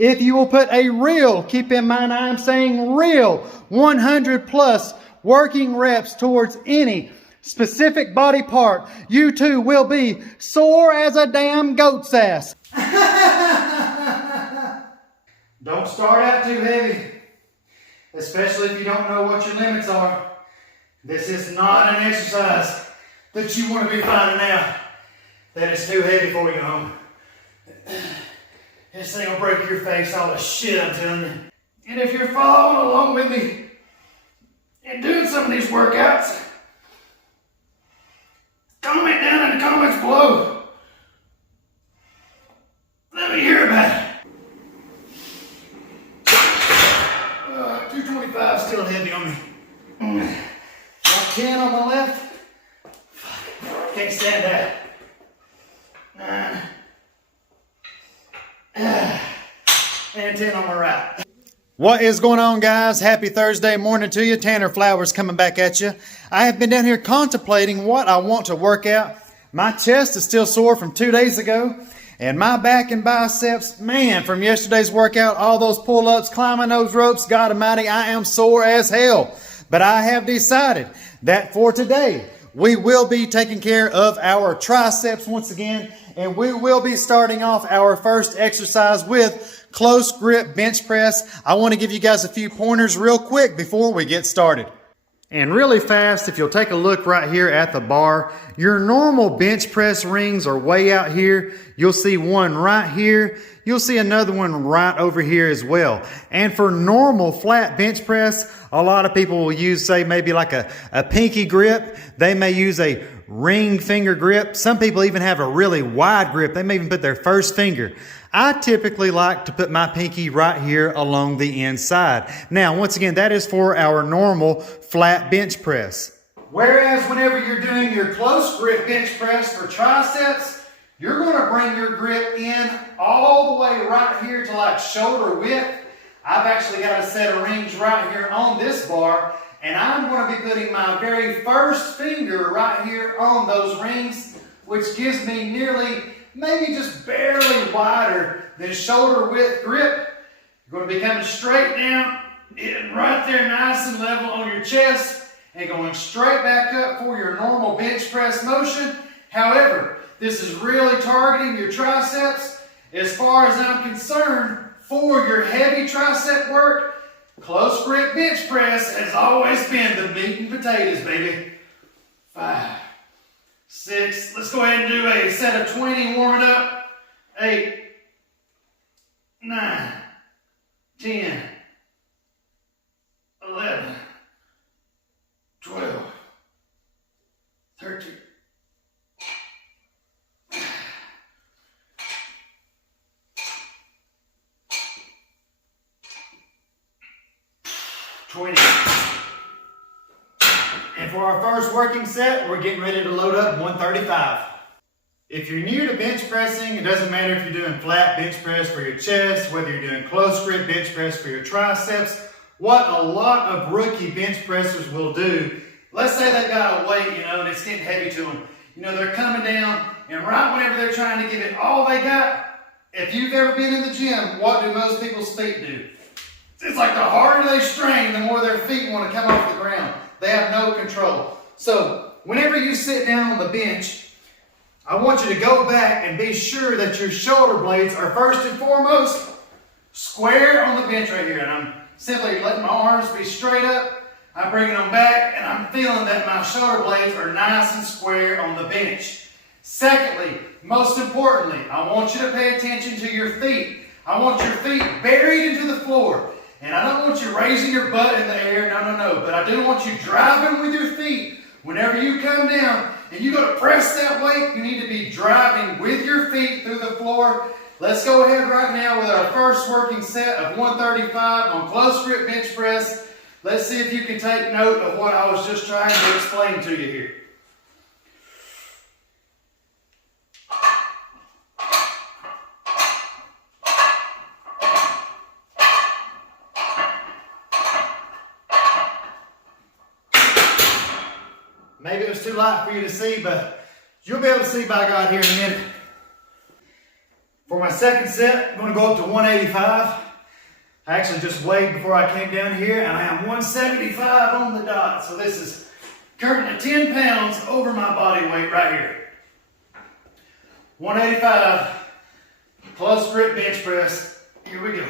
If you will put a real, keep in mind I am saying real, 100 plus working reps towards any specific body part, you too will be sore as a damn goat's ass. Don't start out too heavy, especially if you don't know what your limits are. This is not an exercise that you want to be finding out that is too heavy for you, home. This thing will break your face all the shit, I'm telling you. And if you're following along with me and doing some of these workouts, comment down in the comments below. Let me hear about it. 225 still heavy on me. Got 10 on my left. Can't stand that. 9. And 10 on my right. What is going on, guys? Happy Thursday morning to you. Tanner Flowers coming back at you. I have been down here contemplating what I want to work out. My chest is still sore from 2 days ago. And my back and biceps, man, from yesterday's workout, all those pull-ups, climbing those ropes, God almighty, I am sore as hell. But I have decided that for today, we will be taking care of our triceps once again. And we will be starting off our first exercise with close grip bench press. I want to give you guys a few pointers real quick before we get started. And really fast, if you'll take a look right here at the bar, your normal bench press rings are way out here. You'll see one right here. You'll see another one right over here as well. And for normal flat bench press, a lot of people will use, say, maybe like a pinky grip. They may use a ring finger grip. Some people even have a really wide grip. They may even put their first finger. I typically like to put my pinky right here along the inside. Now, once again, that is for our normal flat bench press. Whereas whenever you're doing your close grip bench press for triceps, you're going to bring your grip in all the way right here to like shoulder width. I've actually got a set of rings right here on this bar, and I'm going to be putting my very first finger right here on those rings, which gives me nearly, maybe just barely wider than shoulder width grip. You're going to be coming straight down, getting right there nice and level on your chest, and going straight back up for your normal bench press motion. However, this is really targeting your triceps. As far as I'm concerned, for your heavy tricep work, close grip bench press has always been the meat and potatoes, baby. 5, 6, let's go ahead and do a set of 20 warming up. 8, 9, 10, 11, 12, 13, 20. And for our first working set, we're getting ready to load up 135. If you're new to bench pressing, it doesn't matter if you're doing flat bench press for your chest, whether you're doing close grip bench press for your triceps. What a lot of rookie bench pressers will do, let's say they've got a weight, and it's getting heavy to them. They're coming down, and right whenever they're trying to give it all they got, if you've ever been in the gym, what do most people's feet do? It's like the harder they strain, the more their feet want to come off the ground. They have no control. So whenever you sit down on the bench, I want you to go back and be sure that your shoulder blades are first and foremost square on the bench right here. And I'm simply letting my arms be straight up. I'm bringing them back, and I'm feeling that my shoulder blades are nice and square on the bench. Secondly, most importantly, I want you to pay attention to your feet. I want your feet buried into the floor. And I don't want you raising your butt in the air, no. But I do want you driving with your feet. Whenever you come down and you go to press that weight, you need to be driving with your feet through the floor. Let's go ahead right now with our first working set of 135 on close grip bench press. Let's see if you can take note of what I was just trying to explain to you here. Maybe it was too light for you to see, but you'll be able to see by God here in a minute. For my my second set, I'm going to go up to 185. I actually just weighed before I came down here, and I am 175 on the dot. So this is currently 10 pounds over my body weight right here. 185, close grip bench press. Here we go.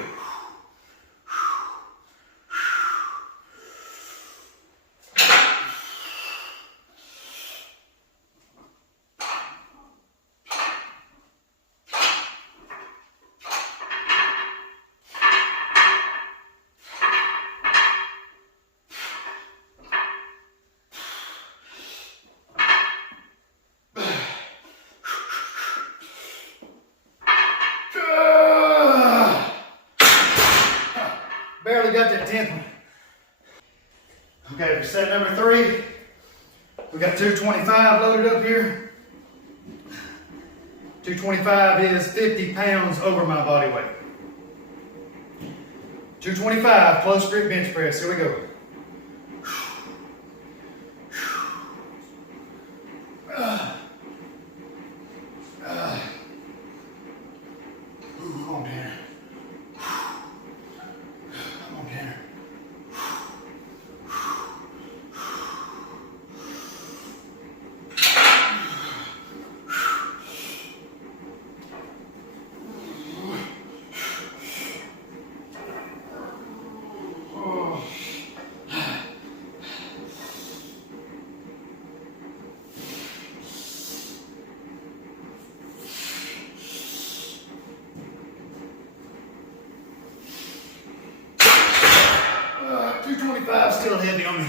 Barely got that 10th one. Okay, for set number 3, we got 225 loaded up here. 225 is 50 pounds over my body weight. 225, close grip bench press. Here we go. Come on, Tanner. Come on, Tanner. Still heavy on me.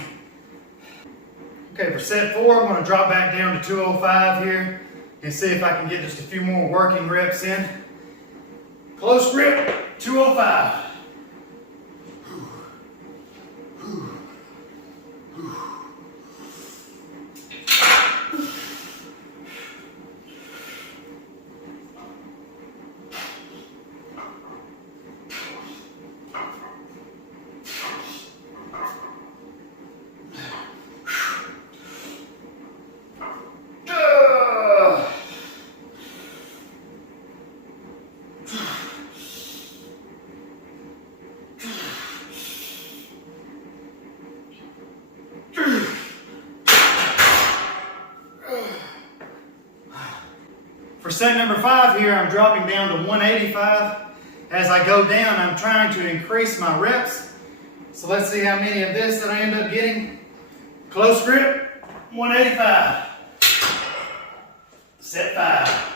Okay, for set 4, I'm going to drop back down to 205 here and see if I can get just a few more working reps in. Close grip, 205. For set number 5 here, I'm dropping down to 185. As I go down, I'm trying to increase my reps. So let's see how many of this that I end up getting. Close grip, 185. Set 5.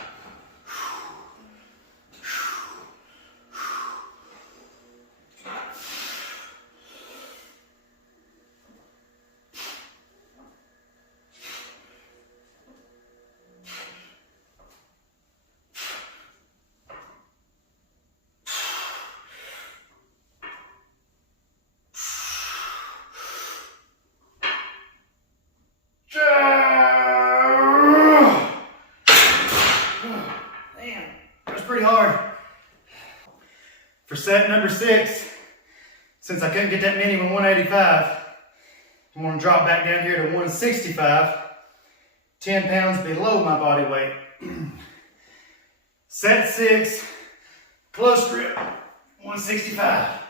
Man, that was pretty hard. For set number 6, since I couldn't get that many with 185, I'm going to drop back down here to 165, 10 pounds below my body weight. Set 6, close grip, 165.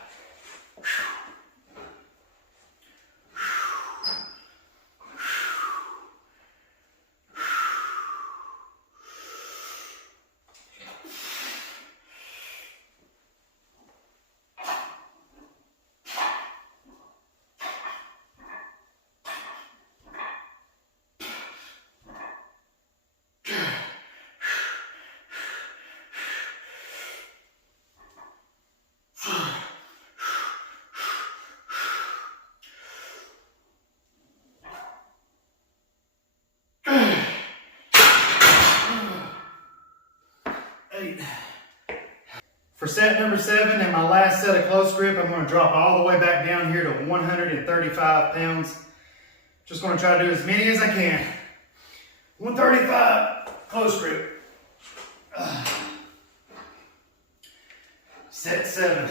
For set number 7 and my last set of close grip, I'm going to drop all the way back down here to 135 pounds. Just going to try to do as many as I can. 135, close grip. Set 7.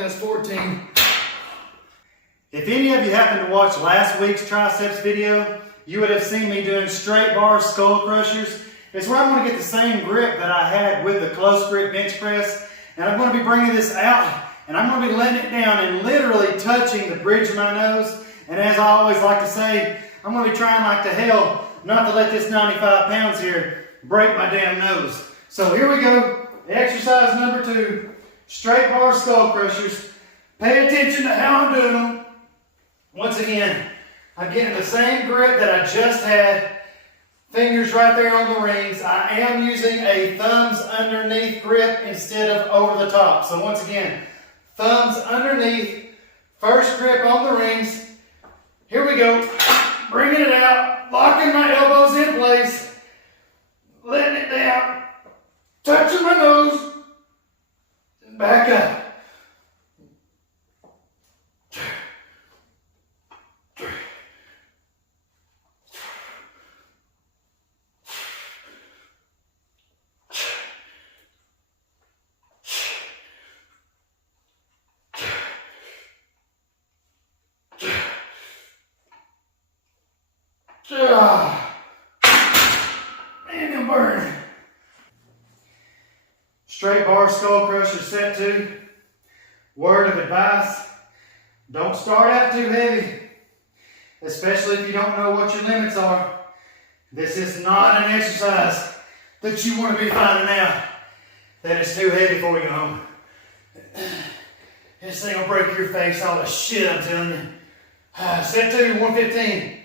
does 14. If any of you happened to watch last week's triceps video, you would have seen me doing straight bar skull crushers. It's where I'm going to get the same grip that I had with the close grip bench press. And I'm going to be bringing this out and I'm going to be letting it down and literally touching the bridge of my nose. And as I always like to say, I'm going to be trying like to hell not to let this 95 pounds here break my damn nose. So here we go. Exercise number 2, straight bar skull crushers. Pay attention to how I'm doing them. Once again, I'm getting the same grip that I just had. Fingers right there on the rings. I am using a thumbs underneath grip instead of over the top. So once again, thumbs underneath, first grip on the rings. Here we go. Bringing it out, locking my elbows in place, letting it down, touching my nose, and back up. And then burn. Straight bar skull crusher set 2. Word of advice, don't start out too heavy, especially if you don't know what your limits are. This is not an exercise that you want to be finding out that it's too heavy before you go home. This thing will break your face all the shit, I'm telling you. Set 2, 115.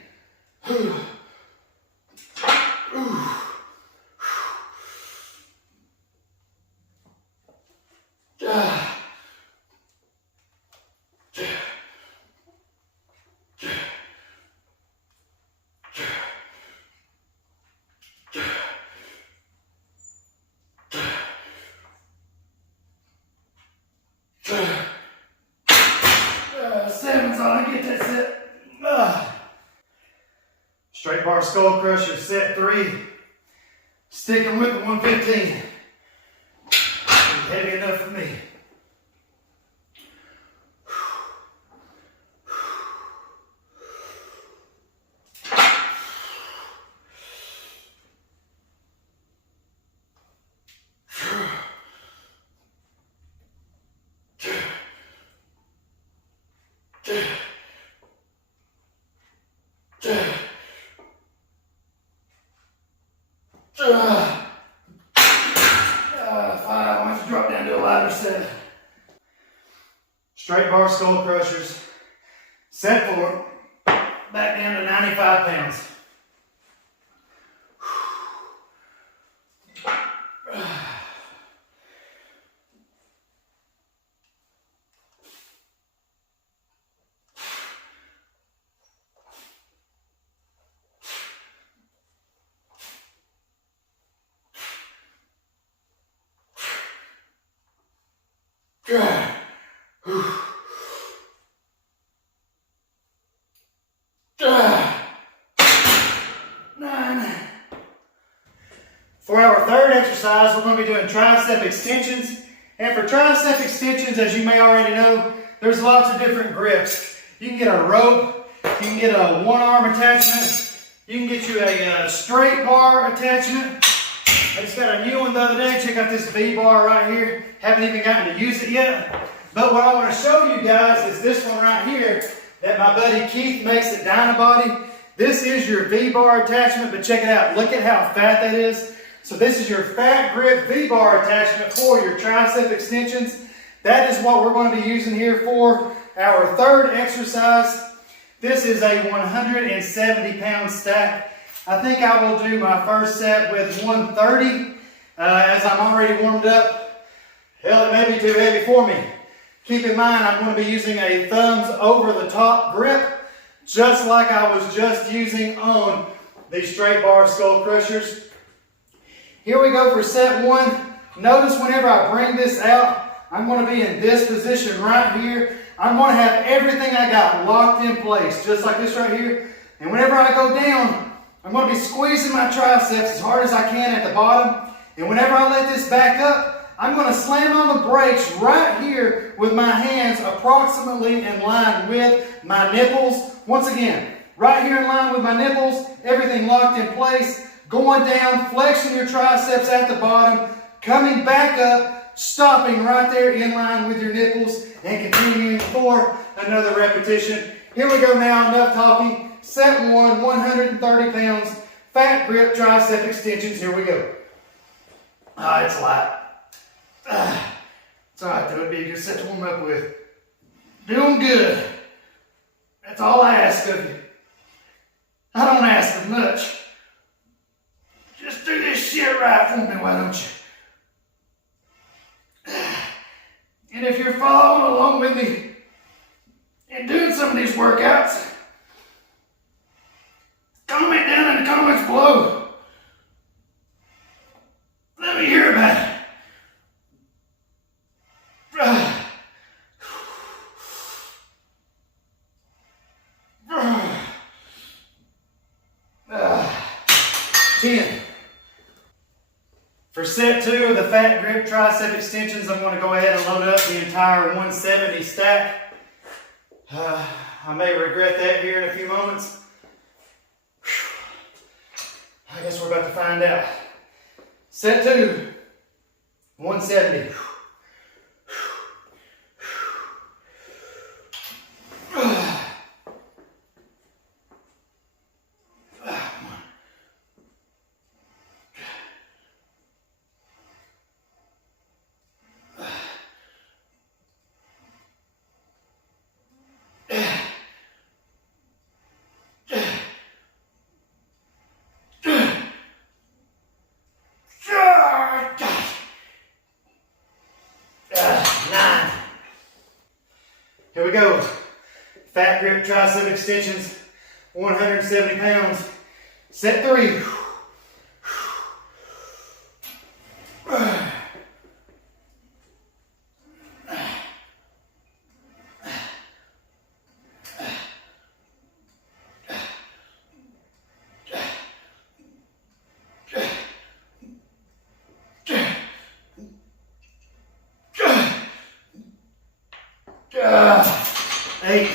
Seven's all I get that set. Straight bar skull crusher set 3. Sticking with the 115. It's heavy enough for me. I'll have to drop down to a lighter set. Straight bar skull crushers. Set 4. Back down to 95 pounds. Good. 9. For our third exercise, we're going to be doing tricep extensions. And for tricep extensions, as you may already know, there's lots of different grips. You can get a rope, you can get a one-arm attachment, you can get you a straight bar attachment. I just got a new one the other day. Check out this V-bar right here. Haven't even gotten to use it yet. But what I want to show you guys is this one right here that my buddy Keith makes at Dynabody. This is your V-bar attachment, but check it out. Look at how fat that is. So this is your fat grip V-bar attachment for your tricep extensions. That is what we're going to be using here for our third exercise. This is a 170-pound stack. I think I will do my first set with 130 as I'm already warmed up. Hell, it may be too heavy for me. Keep in mind, I'm going to be using a thumbs over the top grip, just like I was just using on the straight bar skull crushers. Here we go for set 1. Notice whenever I bring this out, I'm going to be in this position right here. I'm going to have everything I got locked in place, just like this right here. And whenever I go down, I'm going to be squeezing my triceps as hard as I can at the bottom. And whenever I let this back up, I'm going to slam on the brakes right here with my hands approximately in line with my nipples. Once again, right here in line with my nipples, everything locked in place, going down, flexing your triceps at the bottom, coming back up, stopping right there in line with your nipples, and continuing for another repetition. Here we go now, enough talking. Set 1, 130 pounds, fat grip tricep extensions. Here we go. It's light. It's all right, though. It'd be a good set to warm up with. Doing good. That's all I ask of you. I don't ask of much. Just do this shit right for me, why don't you? And if you're following along with me and doing some of these workouts, comment down in the comments below. Let me hear about it. 10. For set 2 of the fat grip tricep extensions, I'm going to go ahead and load up the entire 170 stack. I may regret that here in a few moments. I guess we're about to find out. Set 2, 170. Here we go. Fat grip tricep extensions, 170 pounds. Set 3. Eight.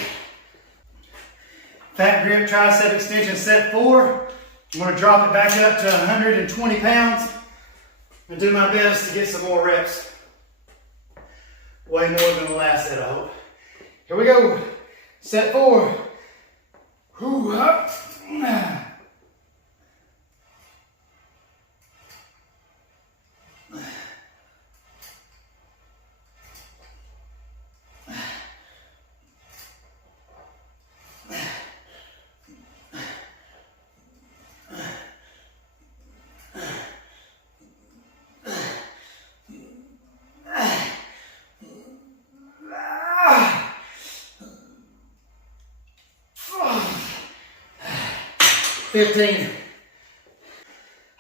Fat grip tricep extension set 4. I'm going to drop it back up to 120 pounds and do my best to get some more reps. Way more than the last set, I hope. Here we go. Set 4. Whoo, up. 15.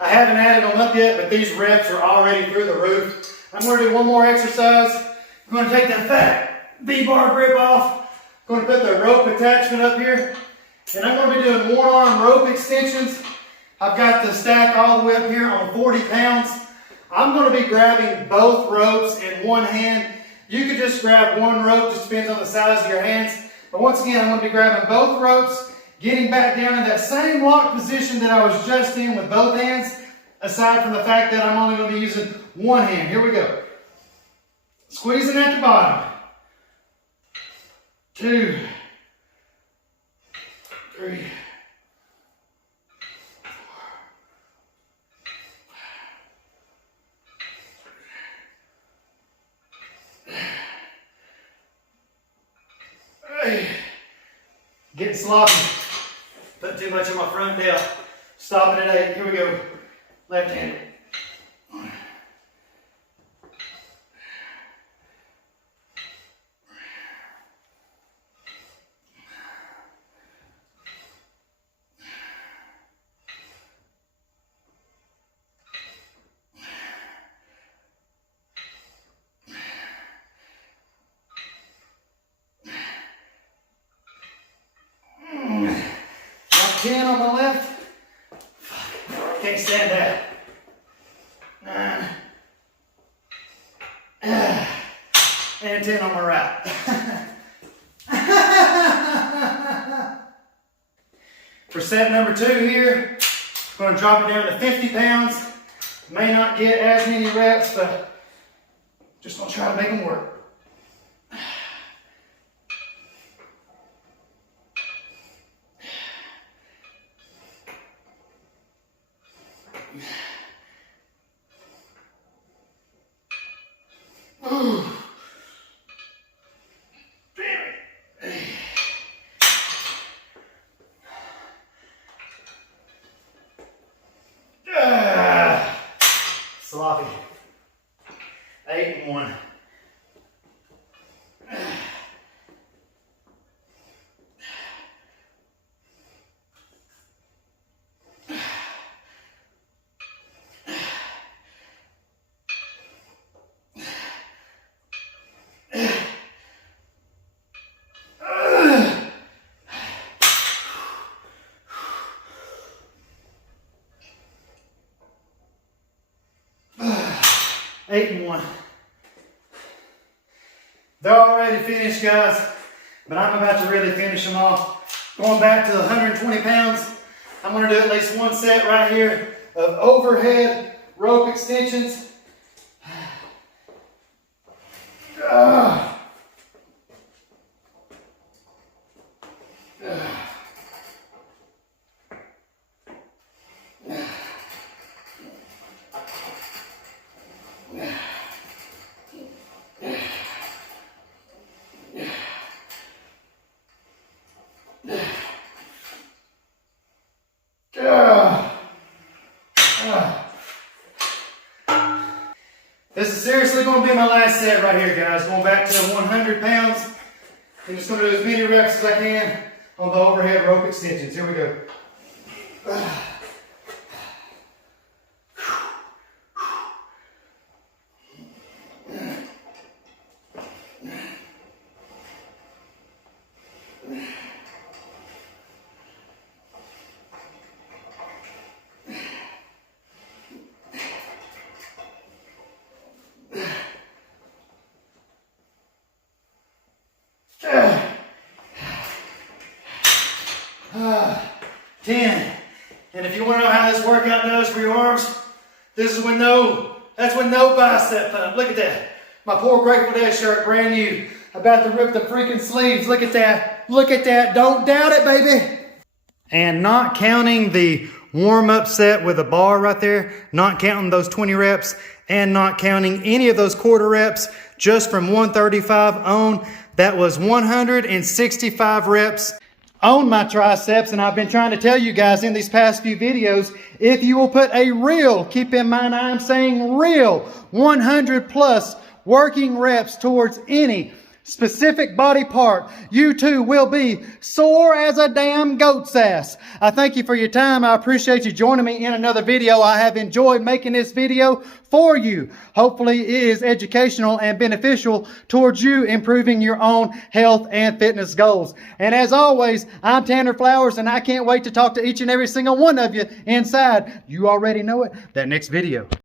I haven't added them up yet, but these reps are already through the roof. I'm going to do one more exercise. I'm going to take that fat V-bar grip off. I'm going to put the rope attachment up here. And I'm going to be doing one arm rope extensions. I've got the stack all the way up here on 40 pounds. I'm going to be grabbing both ropes in one hand. You could just grab one rope, just depends on the size of your hands. But once again, I'm going to be grabbing both ropes, getting back down in that same lock position that I was just in with both hands, aside from the fact that I'm only going to be using one hand. Here we go. Squeezing at the bottom. 2, 3, 4. Getting sloppy. Put too much on my front delt. Stopping at 8. Here we go. Left handed. Got 10 on my left. Can't stand that. and 10 on my right. For set number 2 here, I'm going to drop it down to 50 pounds. May not get as many reps, but just going to try to make them work. Ooh. Sloppy. 8 and 1. Eight and 1. They're already finished, guys, but I'm about to really finish them off. Going back to the 120 pounds, I'm going to do at least one set right here of overhead rope extensions. This is seriously going to be my last set right here, guys. Going back to 100 pounds. I'm just going to do as many reps as I can on the overhead rope extensions. Here we go. And if you want to know how this workout does for your arms, this is that's with no bicep pump. Look at that. My poor Grateful Dead shirt, brand new. About to rip the freaking sleeves. Look at that. Look at that. Don't doubt it, baby. And not counting the warm-up set with a bar right there, not counting those 20 reps, and not counting any of those quarter reps, just from 135 on, that was 165 reps on my triceps. And I've been trying to tell you guys in these past few videos, if you will put a real, keep in mind I'm saying real, 100 plus working reps towards any specific body part, you too will be sore as a damn goat's ass. I thank you for your time. I appreciate you joining me in another video. I have enjoyed making this video for you. Hopefully it is educational and beneficial towards you improving your own health and fitness goals. And as always, I'm Tanner Flowers, and I can't wait to talk to each and every single one of you inside, you already know it, that next video.